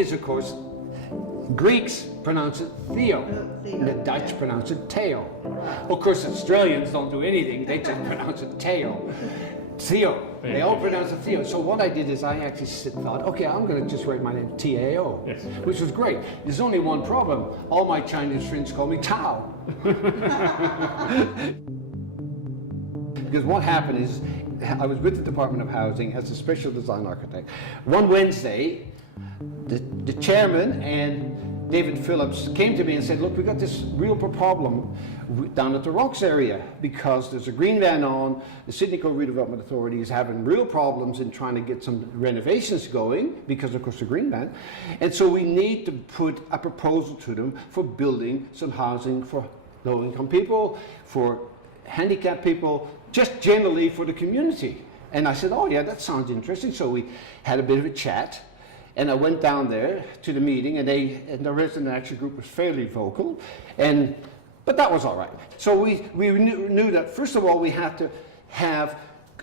is, of course, Greeks pronounce it Theo, and the Dutch pronounce it Tao. Of course, Australians don't do anything, they just pronounce it Tao. Theo, they all pronounce it Theo. So what I did is I actually thought, okay, I'm going to just write my name T-A-O, yes, which was great. There's only one problem. All my Chinese friends call me Tao. Because what happened is, I was with the Department of Housing as a special design architect. One Wednesday, the chairman and David Phillips came to me and said, look, we got this real problem down at the Rocks area because there's a green van on. The Sydney Coast Redevelopment Authority is having real problems in trying to get some renovations going because, of course, the green van. And so we need to put a proposal to them for building some housing for low-income people, for handicapped people, just generally for the community. And I said, oh yeah, that sounds interesting. So we had a bit of a chat. And I went down there to the meeting, and the resident action group was fairly vocal, but that was all right. So we knew that, first of all, we had to have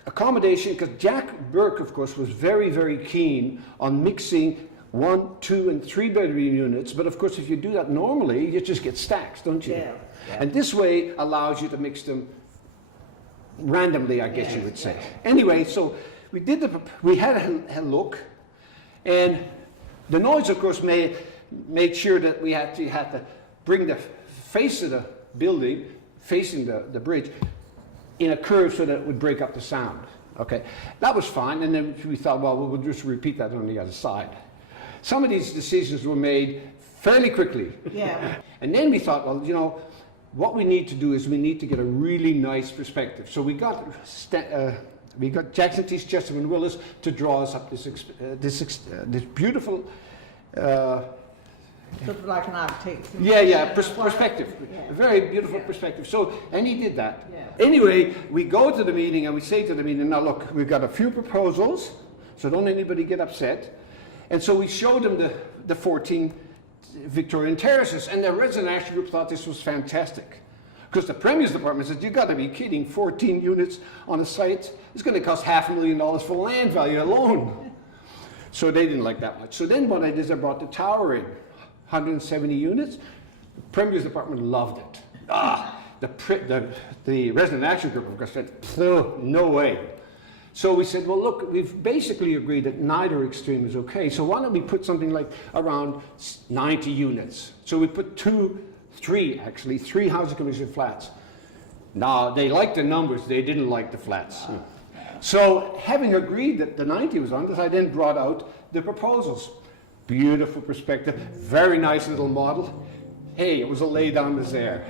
accommodation, because Jack Burke, of course, was very, very keen on mixing 1, 2, and 3 bedroom units. But of course, if you do that normally, you just get stacks, don't you? Yeah. And this way allows you to mix them randomly, I guess you would say. Anyway, so we had a look. And the noise, of course, made sure that we had to bring the face of the building facing the bridge in a curve so that it would break up the sound. Okay, that was fine. And then we thought, well, we'll just repeat that on the other side. Some of these decisions were made fairly quickly. Yeah. And then we thought, well, you know, what we need to do is we need to get a really nice perspective. So we got Jackson T. Chesterman Willis to draw us up this beautiful. Looked like an architect. Perspective. Yeah. A very beautiful perspective. So, and he did that. Yeah. Anyway, we go to the meeting and we say to the meeting, now look, we've got a few proposals, so don't anybody get upset. And so we showed them the 14 Victorian terraces, and the resident action group thought this was fantastic. Because the Premier's Department said, you got to be kidding, 14 units on a site, it's going to cost $500,000 for land value alone. So they didn't like that much. So then what I did is I brought the tower in, 170 units. The Premier's Department loved it. The resident action group, of course, said, no way. So we said, well, look, we've basically agreed that neither extreme is okay. So why don't we put something like around 90 units? So we put three housing commission flats. Now, they liked the numbers, they didn't like the flats. So having agreed that the 90 was on this, I then brought out the proposals. Beautiful perspective, very nice little model. Hey, it was a lay down misère.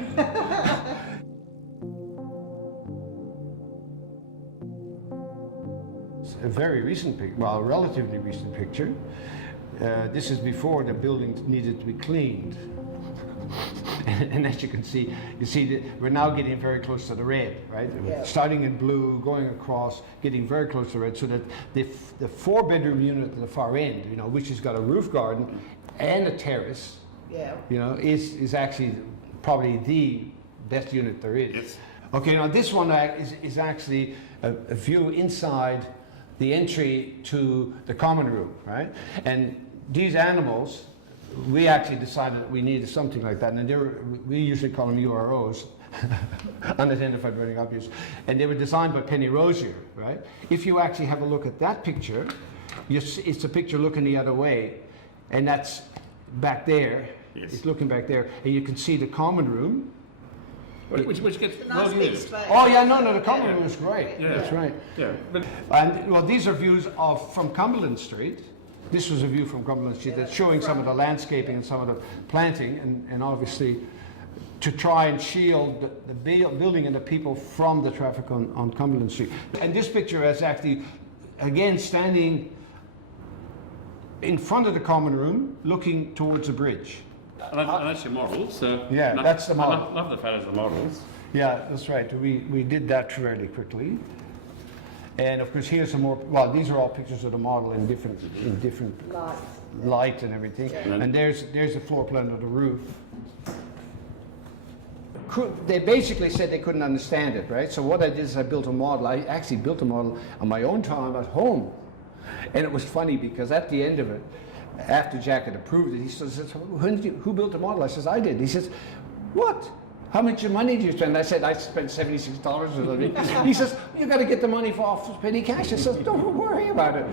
A very recent picture, well, a relatively recent picture. This is before the building needed to be cleaned. And as you can see, that we're now getting very close to the red, right? Yeah. Starting in blue, going across, getting very close to red, so that the 4-bedroom unit at the far end, you know, which has got a roof garden and a terrace, you know, is actually probably the best unit there is. Yes. Okay, now this one is actually a view inside the entry to the common room, right? And these animals, we actually decided that we needed something like that, and we usually call them UROs, unidentified running objects, and they were designed by Penny Rosier, right? If you actually have a look at that picture, it's a picture looking the other way, and that's back there. Yes. It's looking back there, and you can see the common room. Which gets well used. Oh yeah, no, the common room is great. Yeah. That's right. Yeah. And well, these are views from Cumberland Street. This was a view from Cumberland Street that's showing some of the landscaping and some of the planting, and obviously to try and shield the building and the people from the traffic on Cumberland Street. And this picture is actually, again, standing in front of the common room, looking towards the bridge. And that's your models. Yeah, that's the model. I love the fact of the models. Yeah, that's right. We did that fairly quickly. And of course, here's some more. Well, these are all pictures of the model in different light and everything. Yeah. And there's the floor plan of the roof. They basically said they couldn't understand it, right? So what I did is I built a model. I actually built a model on my own time at home, and it was funny because at the end of it, after Jack had approved it, he says, who built the model? I says, I did. He says, what? How much money did you spend? I said, I spent $76 or something. He says, you got to get the money off petty cash. I says, don't worry about it.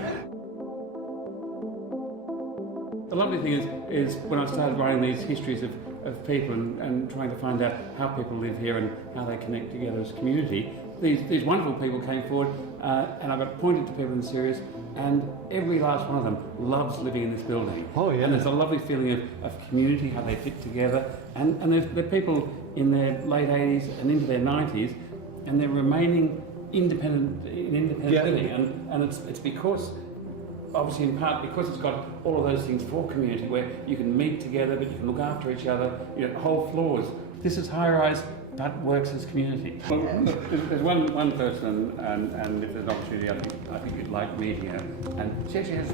The lovely thing is when I started writing these histories of people and trying to find out how people live here and how they connect together as a community, these wonderful people came forward and I got pointed to people in Sirius, and every last one of them loves living in this building. Oh, yeah. And there's a lovely feeling of community, how they fit together, and they're people in their late 80s and into their 90s, and they're remaining independent living, and it's because, obviously in part because it's got all of those things for community, where you can meet together but you can look after each other, you know, whole floors. This is high-rise but works as community. Well, there's one person, and if there's an opportunity, I think you'd like meeting her, and she actually has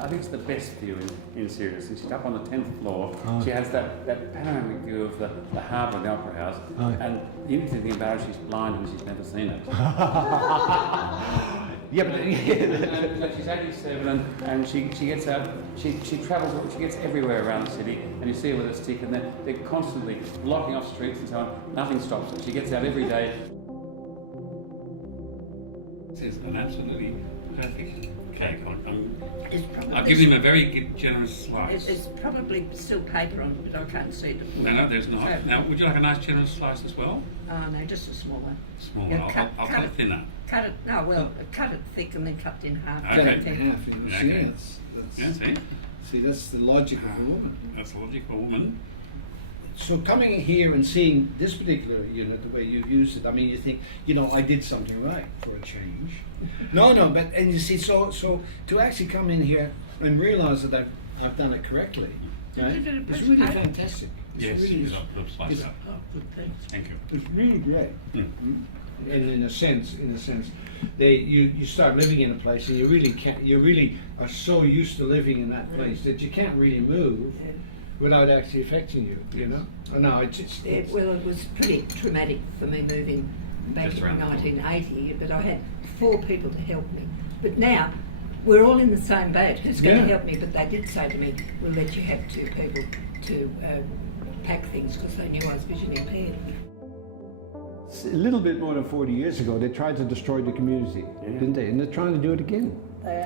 I think it's the best view in Sirius, and she's up on the 10th floor. Oh. She has that panoramic view of the harbour and the Opera House, and the interesting thing about her, she's blind and she's never seen it. Yeah, but and she's 87, and she gets out. She travels. She gets everywhere around the city, and you see her with a stick, and they're constantly blocking off streets and so on. Nothing stops her. She gets out every day. This is an absolutely perfect cake. I've given him a very generous slice. It's probably still paper on it, but I can't see it. No, there's not. So, now, would you like a nice generous slice as well? No, just a small one. Small Yeah, one. I'll cut it thinner. Cut it. Cut it thick and then cut it in half. Okay. Cut it in half. You know, Okay. See, that's the logic of a woman. That's the logic of a woman. So coming in here and seeing this particular unit, the way you've used it, I mean, you think, you know, I did something right for a change. No, but and you see, so to actually come in here and realise that I've done it correctly, right? It's really fantastic. Yes, really, it's slice up. Oh, good, thanks. Thank you. it's really great. And in a sense, you start living in a place, and you really are so used to living in that place that you can't really move without actually affecting you, you know? No, it just... It was pretty traumatic for me moving back in 1980, but I had 4 people to help me. But now, we're all in the same boat. Who's going to help me? But they did say to me, we'll let you have 2 people to pack things, because they knew I was visually impaired. A little bit more than 40 years ago, they tried to destroy the community, didn't they? And they're trying to do it again.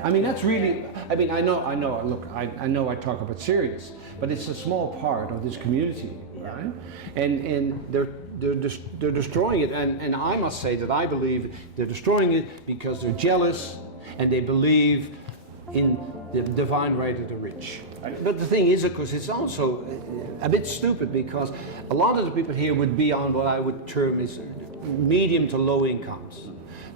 I mean, that's really, I mean, I know, look, I know I talk about Sirius, but it's a small part of this community, right? And they're destroying it, and I must say that I believe they're destroying it because they're jealous and they believe in the divine right of the rich. But the thing is, of course, it's also a bit stupid, because a lot of the people here would be on what I would term as medium to low incomes.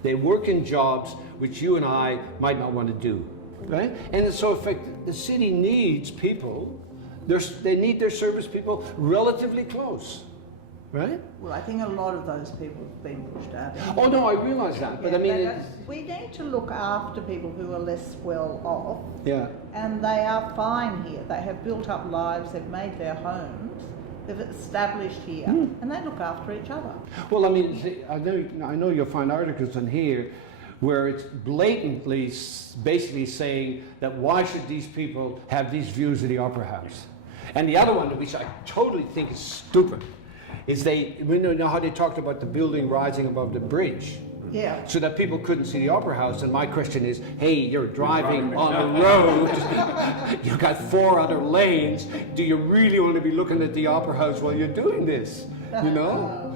They work in jobs which you and I might not want to do, right? And so, in fact, the city needs people. They need their service people relatively close, right? Well, I think a lot of those people have been pushed out. Oh no, I realise that, but I mean, we need to look after people who are less well off. yeah. And they are fine here. They have built up lives. They've made their homes. They've established here, and they look after each other. Well, I mean, see, I know you'll find articles in here where it's blatantly basically saying that why should these people have these views of the Opera House? And the other one, which I totally think is stupid, is we know how they talked about the building rising above the bridge. Yeah. So that people couldn't see the Opera House. And my question is, hey, you're driving on a road, you've got 4 other lanes, do you really want to be looking at the Opera House while you're doing this? You know?